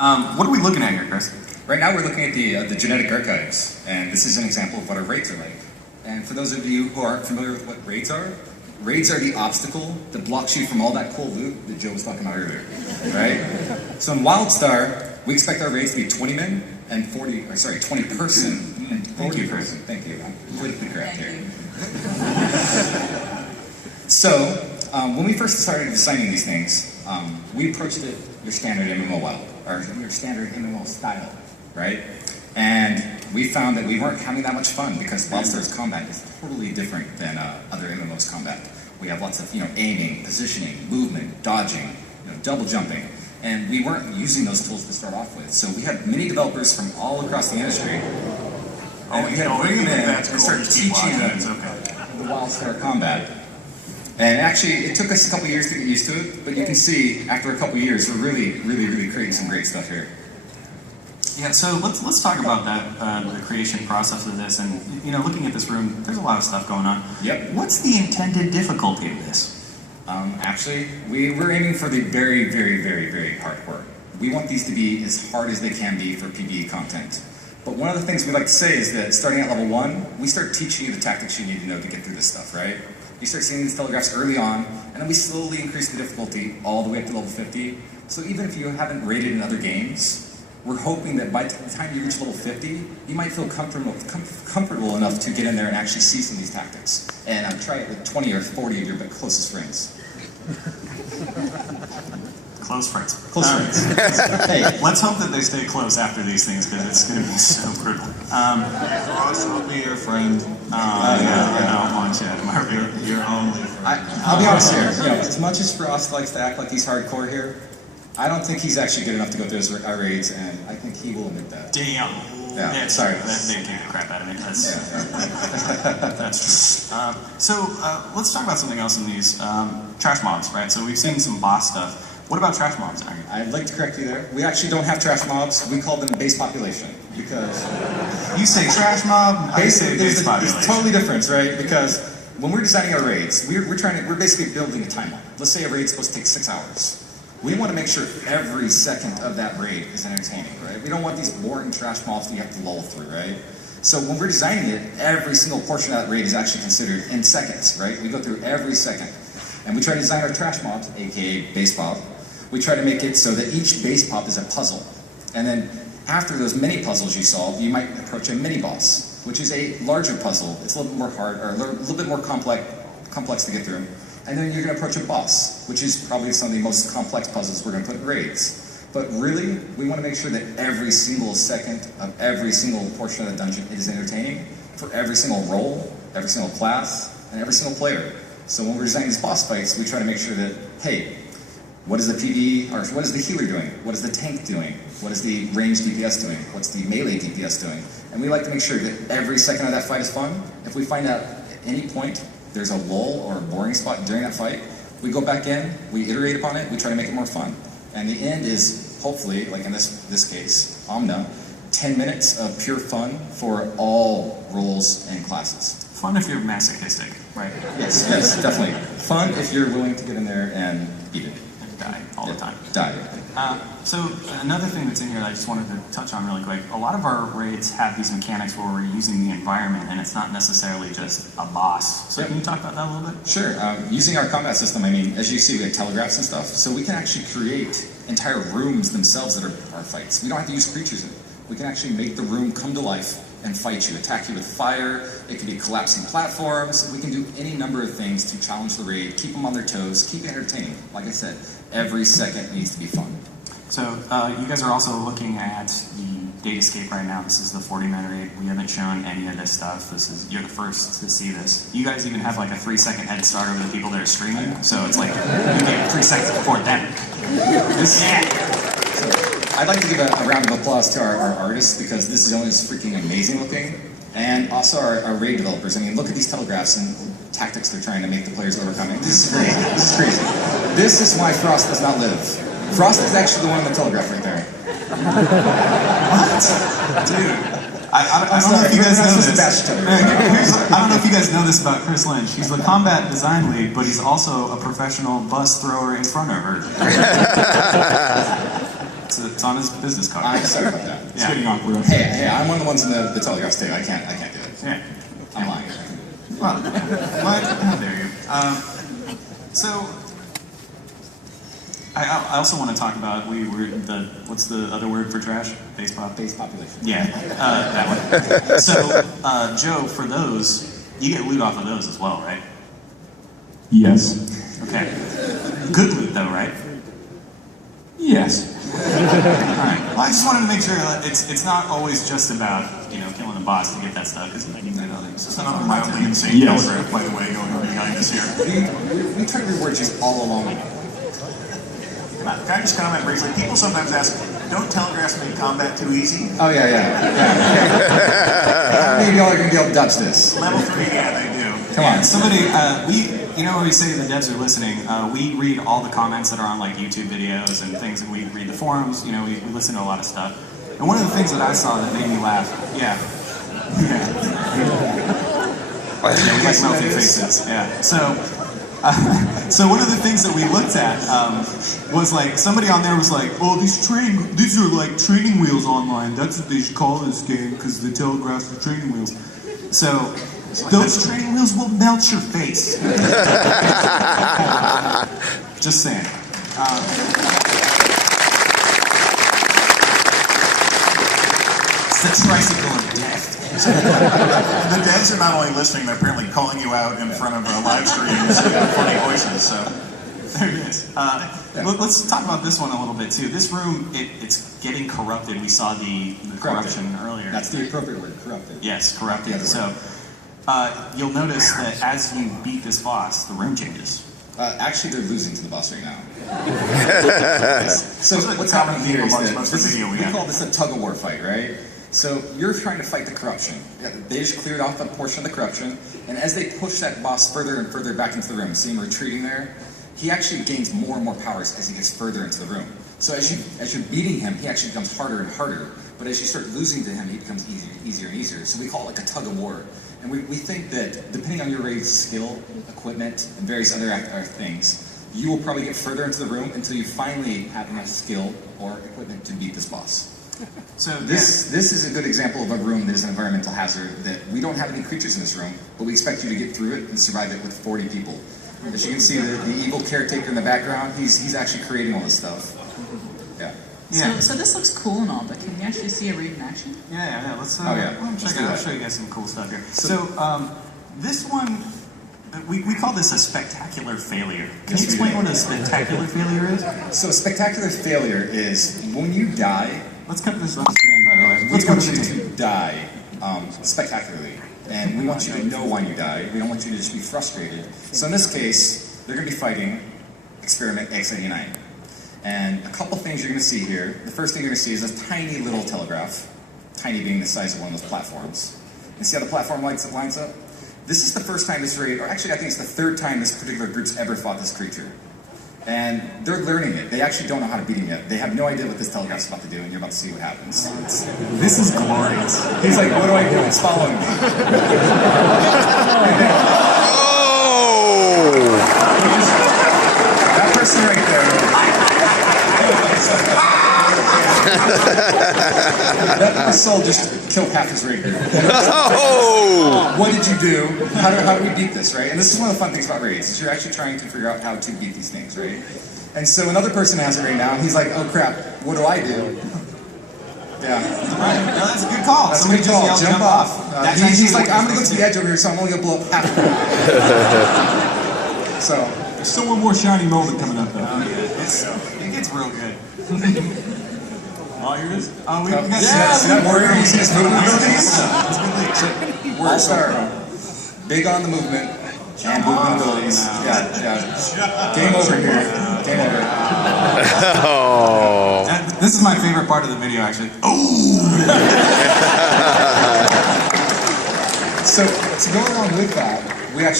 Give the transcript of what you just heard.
What are we looking at here, Chris? Right now we're looking at the genetic archives, and this is an example of what our raids are like. And for those of you who aren't familiar with what raids are the obstacle that blocks you from all that cool loot that Joe was talking about earlier, right? So in WildStar, we expect our raids to be 20 men and 20 person. Thank you, Chris. Thank you. I'm politically correct here. So, when we first started designing these things, we approached it your standard MMO WoW, or your standard MMO style, right? And we found that we weren't having that much fun because WildStar's combat is totally different than other MMO's combat. We have lots of aiming, positioning, movement, dodging, double jumping, and we weren't using those tools to start off with. So we had many developers from all across the industry, and we had to bring them in and start teaching them the WildStar combat. And actually, it took us a couple years to get used to it, but you can see after a couple years, we're really creating some great stuff here. Yeah, so let's talk about that, the creation process of this, and looking at this room, there's a lot of stuff going on. Yep. What's the intended difficulty of this? Actually, we're aiming for the very hardcore. We want these to be as hard as they can be for PvE content. But one of the things we like to say is that starting at level 1, we start teaching you the tactics you need to know to get through this stuff, right? You start seeing these telegraphs early on, and then we slowly increase the difficulty all the way up to level 50. So even if you haven't raided in other games, we're hoping that by the time you reach level 50, you might feel comfortable enough to get in there and actually see some of these tactics. And try it with 20 or 40 of your closest friends. Close friends. Close friends. Hey, let's hope that they stay close after these things, because it's going to be so brutal. Frost, I'll be your friend. I don't want you. You're only friend. I'll be honest here. As much as Frost likes to act like he's hardcore here, I don't think he's actually good enough to go through our raids, and I think he will admit that. Damn. Yeah, sorry. They kick the crap out of me. That's true. So let's talk about something else in these trash mobs, right? So we've seen some boss stuff. What about trash mobs? I'd like to correct you there. We actually don't have trash mobs. We call them base population, because you say trash mob, I say base population. It's totally different, right? Because when we're designing our raids, we're basically building a timeline. Let's say a raid's supposed to take 6 hours. We want to make sure every second of that raid is entertaining, right? We don't want these boring trash mobs that you have to lull through, right? So when we're designing it, every single portion of that raid is actually considered in seconds, right? We go through every second. And we try to design our trash mobs, aka base pop. We try to make it so that each base pop is a puzzle. And then after those mini puzzles you solve, you might approach a mini boss, which is a larger puzzle. It's a little bit more hard, or a little bit more complex to get through. And then you're going to approach a boss, which is probably some of the most complex puzzles we're going to put in raids. But really, we want to make sure that every single second of every single portion of the dungeon is entertaining for every single role, every single class, and every single player. So when we're designing these boss fights, we try to make sure that, hey, what is the PvE, or what is the healer doing? What is the tank doing? What is the ranged DPS doing? What's the melee DPS doing? And we like to make sure that every second of that fight is fun. If we find out at any point there's a lull or a boring spot during that fight, we go back in, we iterate upon it, we try to make it more fun. And the end is, hopefully, like in this case, Omna, 10 minutes of pure fun for all roles and classes. Fun if you're masochistic, right? Yes, definitely. Fun if you're willing to get in there and beat it. Die all the time. Die. So another thing that's in here that I just wanted to touch on really quick, a lot of our raids have these mechanics where we're using the environment, and it's not necessarily just a boss. So Can you talk about that a little bit? Sure. Using our combat system, as you see, we have telegraphs and stuff, so we can actually create entire rooms themselves that are our fights. We don't have to use creatures in it. We can actually make the room come to life and fight you, attack you with fire. It can be collapsing platforms. We can do any number of things to challenge the raid, keep them on their toes, keep it entertaining. Like I said, every second needs to be fun. So you guys are also looking at the Datascape right now. This is the 40-man raid. We haven't shown any of this stuff. You're the first to see this. You guys even have like a 3-second head start over the people that are streaming. So it's like you get 3 seconds before them. I'd like to give a round of applause to our artists, because this zone is freaking amazing looking. And also our raid developers. Look at these telegraphs and tactics they're trying to make the players overcome. This is crazy. This is crazy. This is why Frost does not live. Frost is actually the one on the telegraph right there. What? Dude. I don't know if you guys know this. I don't know if you guys know this about Chris Lynch. He's the combat design lead, but he's also a professional bus thrower in front of her. It's on his business card. I'm sorry about that. It's getting awkward. Hey, I'm one of the ones in the telegraph state. I can't do it. Yeah. I'm lying. Well, but how dare you? So, I also want to talk about what's the other word for trash? Base pop. Base population. Yeah, that one. So, Joe, for those, you get loot off of those as well, right? Yes. Okay. Good loot, though, right? Yes. Alright. Well, I just wanted to make sure that it's not always just about, killing the boss to get that stuff, because This is another mildly insane Yes. telegraph, by the way, going on behind us here. We try to reward you all along. Can I just comment briefly? People sometimes ask, don't telegraphs make combat too easy? Oh, yeah. How many of y'all are going to be able to dodge this? Level 3, yeah, they do. Come on. Somebody, when we say the devs are listening, we read all the comments that are on like YouTube videos and things, and we read the forums, we listen to a lot of stuff. And one of the things that I saw that made me laugh, yeah, we got melting faces, yeah. So one of the things that we looked at was like, somebody on there was like, oh, these are like training wheels online, that's what they should call this game, because the telegraphs are training wheels. So, those training wheels will melt your face. Just saying. It's the tricycle of death. The devs are not only listening, they're apparently calling you out in front of live streams and funny voices, so. There it is. Let's talk about this one a little bit too. This room, it's getting corrupted. We saw the corruption earlier. That's the appropriate word, corrupted. Yes, corrupted. So, you'll notice that as you beat this boss, the room changes. Actually, they're losing to the boss right now. So what's happening here is that we call this a tug-of-war fight, right? So you're trying to fight the corruption. They just cleared off a portion of the corruption, and as they push that boss further and further back into the room, see him retreating there? He actually gains more and more powers as he gets further into the room. So as you're beating him, he actually becomes harder and harder. But as you start losing to him, he becomes easier and easier. So we call it like a tug-of-war. And we think that depending on your raid's skill, equipment, and various other things, you will probably get further into the room until you finally have enough skill or equipment to beat this boss. So this is a good example of a room that is an environmental hazard, that we don't have any creatures in this room, but we expect you to get through it and survive it with 40 people. As you can see, the evil caretaker in the background, he's actually creating all this stuff. Yeah. So this looks cool and all, but can we actually see a raid in action? Yeah. Let's check it out. I'll show you guys some cool stuff here. So this one, we call this a spectacular failure. Can you explain what a spectacular failure is? So a spectacular failure is when you die. Let's cut this on screen, by the way. We want you to die spectacularly. And we want you to know why you died. We don't want you to just be frustrated. So in this case, they're going to be fighting Experiment X89. And a couple things you're going to see here. The first thing you're going to see is a tiny little telegraph. Tiny being the size of one of those platforms. And see how the platform lines up? This is the first time this raid, or actually I think it's the third time this particular group's ever fought this creature. And they're learning it. They actually don't know how to beat him yet. They have no idea what this telegraph's about to do, and you're about to see what happens. This is glorious. He's like, what do I do? It's following me. That person right there. That soul just killed half his raid. What did you do? How do we beat this, right? And this is one of the fun things about raids, is you're actually trying to figure out how to beat these things, right? And so another person has it right now, and he's like, oh crap, what do I do? Yeah. Right. No, that's a good call. That's Somebody a good call. just Jump off. He's like, I'm going to go to the edge over here, so I'm only going to blow up half of it. So. There's still one more shiny moment coming up, though. It gets real good. Oh, here it is. Oh, we got that warrior. You see his movement? WildStar. Big on the movement and movement abilities. Yeah. Game over here. Game over. This is my favorite part of the video, actually. So to go along with that, we actually